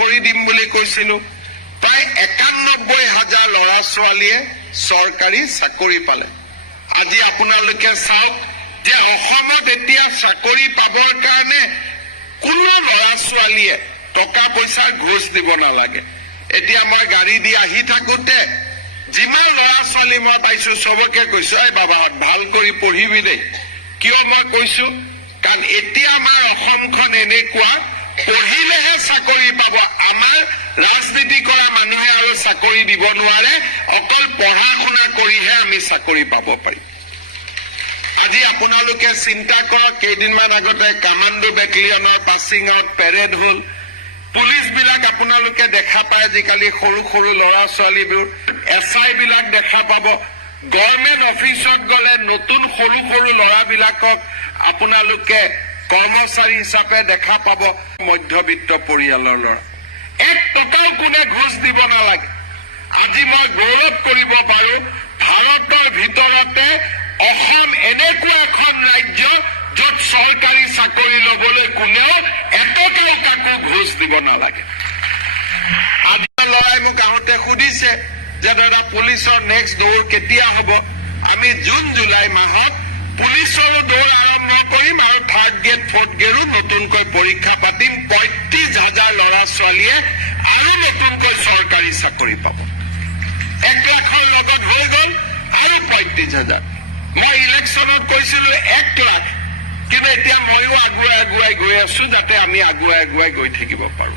কৰি দিম বুলি কৈছিলো প্ৰায় ৯১,০০০ ল'ৰা ছোৱালীয়ে চৰকাৰী চাকৰি পালে আজি আপোনালোকে চাওক যে অসমত এতিয়া চাকৰি পাবৰ কাৰণে কোনো ল'ৰা ছোৱালীয়ে টকা পইচাৰ ঘোষ দিব নালাগে এতিয়া মই গাড়ী দি আহি থাকোতে যিমান ল'ৰা ছোৱালী মই পাইছো সবকে কৈছো এই বাবা ভাল কৰি পঢ়িবি দেই কিয় মই কৈছো কাৰণ এতিয়া আমাৰ অসমখন এনেকুৱা পঢ়িলেহে চাকৰি পাব আমাৰ ৰাজনীতি কৰা মানুহে আৰু চাকৰি দিব নোৱাৰে অকল পঢ়া শুনা কৰিহে আমি চাকৰি পাব পাৰিম আজি আপোনালোকে চিন্তা কৰক কেইদিনমান আগতে কামাণ্ডো বেটেলিয়নৰ পাছিং আউট পেৰেড হল পুলিচ বিলাক আপোনালোকে দেখা পায় আজিকালি সৰু সৰু ল'ৰা ছোৱালীবোৰ এছআই বিলাক দেখা পাব গভৰ্ণমেণ্ট অফিচত গলে নতুন সৰু সৰু ল'ৰাবিলাকক আপোনালোকে কৰ্মচাৰী হিচাপে দেখা পাব মধ্যবিত্ত পৰিয়ালৰ ল'ৰা ১ টকাও কোনে ঘোষ দিব নালাগে আজি মই গৌৰৱ কৰিব পাৰো ভাৰতৰ ভিতৰতে অসম এনেকুৱা এখন ৰাজ্য য'ত চৰকাৰী চাকৰি ল'বলৈ কোনেও এটকাও কাকো ঘোষ দিব নালাগে আজি ল'ৰাই মোক আহোঁতে সুধিছে যে দাদা পুলিচৰ নেক্সট দৌৰ কেতিয়া হ'ব আমি জুন জুলাই মাহত পুলিচৰো দৌৰ আৰম্ভ কৰিম আৰু 3rd গ্ৰেড 4th গ্ৰেডো নতুনকৈ পৰীক্ষা পাতিম ৩৫,০০০ ল'ৰা ছোৱালীয়ে আৰু নতুনকৈ চৰকাৰী চাকৰি পাব 1 লাখৰ লগত হৈ গ'ল আৰু ৩৫,০০০ মই ইলেকশ্যনত কৈছিলো 1 লাখ কিন্তু এতিয়া ময়ো আগুৱাই গৈ আছো যাতে আমি আগুৱাই গৈ থাকিব পাৰো